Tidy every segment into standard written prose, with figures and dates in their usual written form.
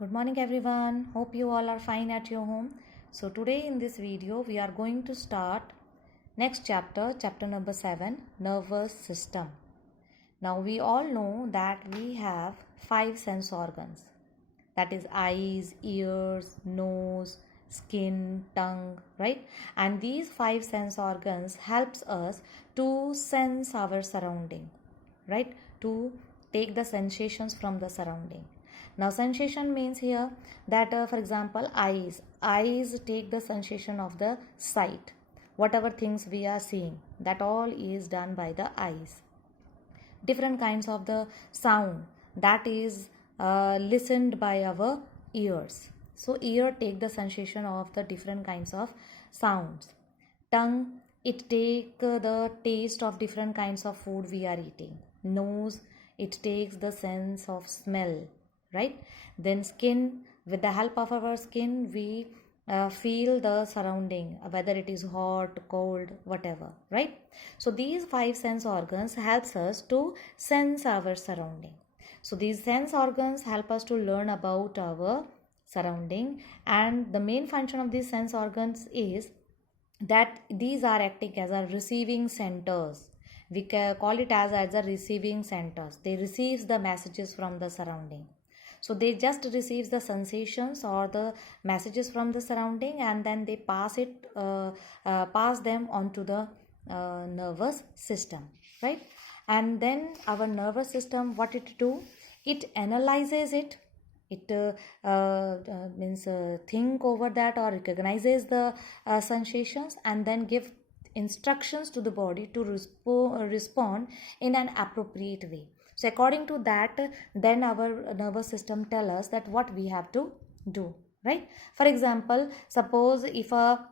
Good morning everyone. Hope you all are fine at your home. So today in this video we are going to start next chapter number 7, nervous system. Now we all know that we have 5 sense organs. That is eyes, ears, nose, skin, tongue, right? And these 5 sense organs helps us to sense our surrounding, right? To take the sensations from the surrounding. Now sensation means here that for example eyes take the sensation of the sight, whatever things we are seeing, that all is done by the eyes. Different kinds of the sound, that is listened by our ears. So ear take the sensation of the different kinds of sounds. Tongue, it take the taste of different kinds of food we are eating. Nose, it takes the sense of smell, right? Then skin, with the help of our skin we feel the surrounding, whether it is hot, cold, whatever, right? So these 5 sense organs helps us to sense our surrounding. So these sense organs help us to learn about our surrounding, and the main function of these sense organs is that these are acting as a receiving centers. We can call it as a receiving centers. They receives the messages from the surrounding. So they just receives the sensations or the messages from the surrounding, and then they pass them onto the nervous system, right? And then our nervous system, what it do, it analyzes it. It means think over that or recognizes the sensations, and then give instructions to the body to respond in an appropriate way. So according to that, then our nervous system tell us that what we have to do, right? For example, suppose if a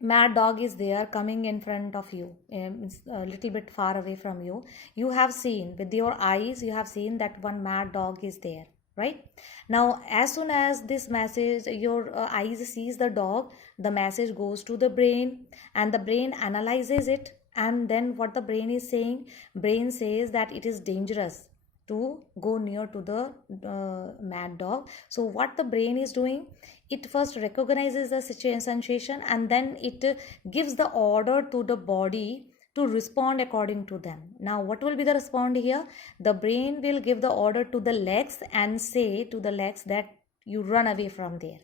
mad dog is there coming in front of you, it's a little bit far away from you, you have seen with your eyes, you have seen that one mad dog is there, right? Now as soon as this message, your eyes sees the dog, the message goes to the brain, and the brain analyzes it. And then what the brain is saying, brain says that it is dangerous to go near to the mad dog. So what the brain is doing, it first recognizes the sensation, and then it gives the order to the body to respond according to them. Now what will be the response here? The brain will give the order to the legs and say to the legs that you run away from there.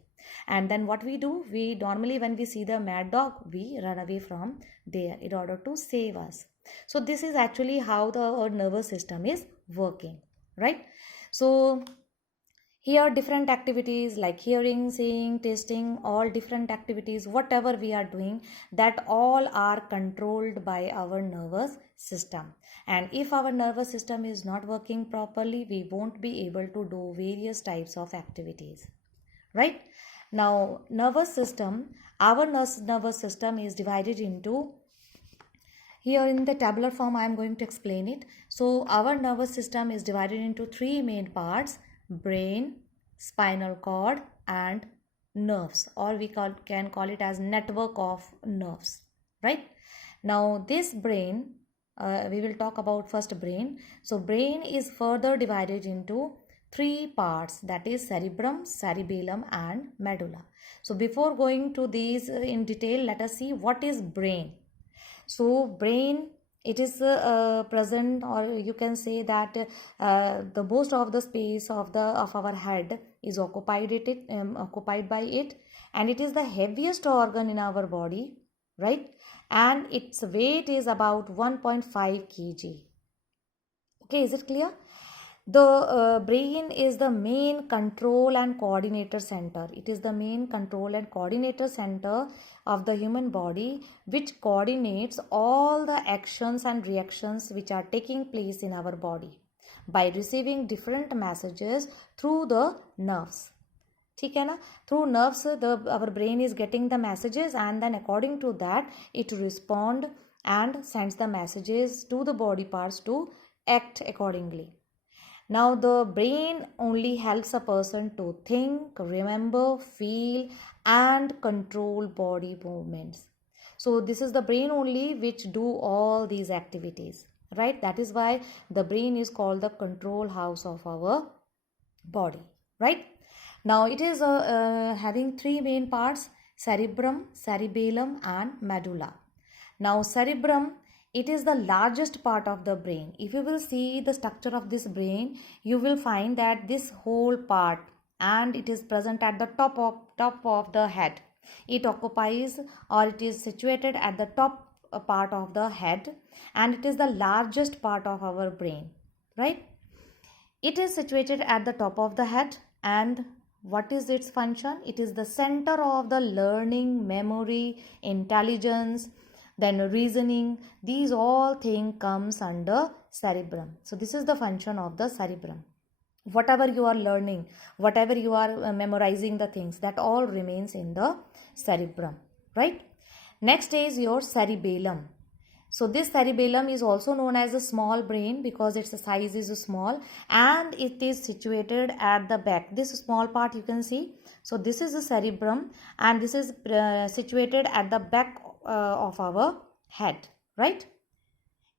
And then what we do, we normally when we see the mad dog, we run away from there in order to save us. So this is actually how our nervous system is working, right? So here different activities like hearing, seeing, tasting, all different activities, whatever we are doing, that all are controlled by our nervous system. And if our nervous system is not working properly, we won't be able to do various types of activities, right? Now nervous system, our nervous system is divided into, here in the tabular form I am going to explain it. So our nervous system is divided into 3 main parts: brain, spinal cord, and nerves, or we can call it as network of nerves, right? Now this brain, we will talk about first brain. So brain is further divided into 3 parts, that is cerebrum, cerebellum, and medulla. So before going to these in detail, let us see what is brain. So brain, it is present, or you can say that the most of the space of our head is occupied by it, and it is the heaviest organ in our body, right? And its weight is about 1.5 kg. Okay, is it clear? The brain is the main control and coordinator center. It is the main control and coordinator center of the human body, which coordinates all the actions and reactions which are taking place in our body by receiving different messages through the nerves. ठीक है ना? Through nerves our brain is getting the messages, and then according to that it respond and sends the messages to the body parts to act accordingly. Now the brain only helps a person to think, remember, feel, and control body movements. So this is the brain only which do all these activities, right? That is why the brain is called the control house of our body, right? Now it is having three main parts: cerebrum, cerebellum and medulla. Now cerebrum, it is the largest part of the brain. If you will see the structure of this brain, you will find that this whole part, and it is present at the top of the head. It occupies, or it is situated at the top part of the head, and it is the largest part of our brain, right? It is situated at the top of the head, and what is its function? It is the center of the learning, memory, intelligence, then reasoning. These all things comes under cerebrum. So this is the function of the cerebrum. Whatever you are learning, whatever you are memorizing the things, that all remains in the cerebrum, right? Next is your cerebellum. So this cerebellum is also known as a small brain because its size is small, and it is situated at the back. This small part you can see. So this is the cerebrum, and this is situated at the back of our head, right?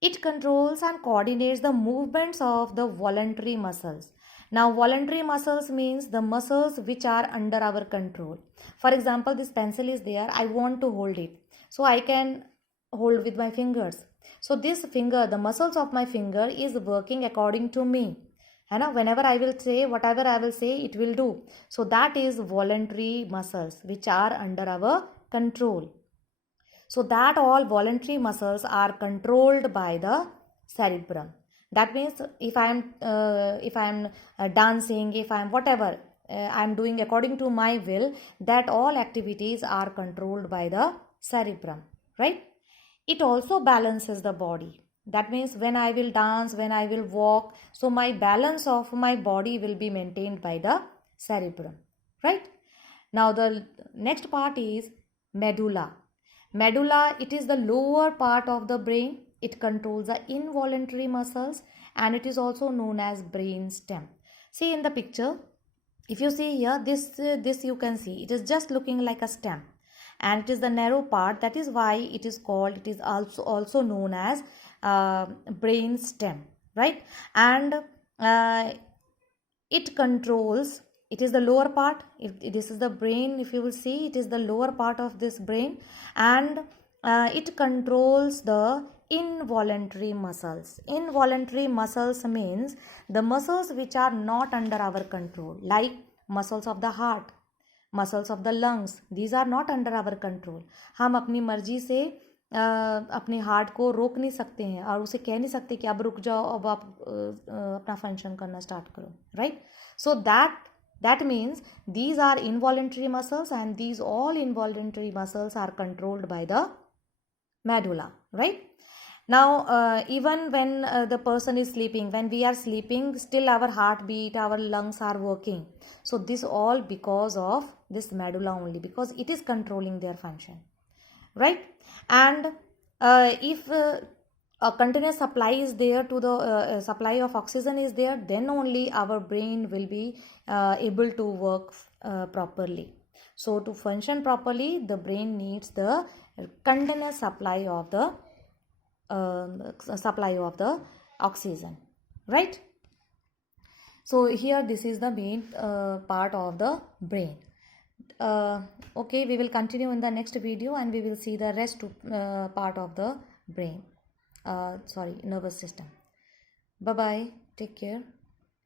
It controls and coordinates the movements of the voluntary muscles. Now voluntary muscles means the muscles which are under our control. For example, this pencil is there, I want to hold it, so I can hold with my fingers. So this finger, the muscles of my finger is working according to me. And whenever I will say, whatever I will say, it will do. So that is voluntary muscles which are under our control. So that all voluntary muscles are controlled by the cerebrum. That means if I am dancing, if I am whatever I am doing according to my will, that all activities are controlled by the cerebrum, right? It also balances the body. That means when I will dance, when I will walk, so my balance of my body will be maintained by the cerebrum, right? Now the next part is medulla. Medulla, it is the lower part of the brain. It controls the involuntary muscles, and it is also known as brain stem. See in the picture, if you see here, this you can see, it is just looking like a stem, and it is the narrow part. That is why it is called, it is also known as brain stem, right? And it controls, it is the lower part. This is the brain. If you will see, it is the lower part of this brain, and it controls the involuntary muscles. Involuntary muscles means the muscles which are not under our control, like muscles of the heart, muscles of the lungs. These are not under our control. हम अपनी मर्जी से अपने heart को रोक नहीं सकते हैं और उसे कह नहीं सकते कि अब रुक जाओ, अब आप अपना फंक्शन करना स्टार्ट करो, right? So that means these are involuntary muscles, and these all involuntary muscles are controlled by the medulla, right? Now even when the person is sleeping, when we are sleeping, still our heartbeat, our lungs are working. So this all because of this medulla only, because it is controlling their function, right? And if a continuous supply is there to the supply of oxygen is there, then only our brain will be able to work properly. So to function properly, the brain needs the continuous supply of the oxygen, right? So here this is the main part of the brain. Okay, we will continue in the next video, and we will see the rest part of the brain, nervous system. Bye bye, take care.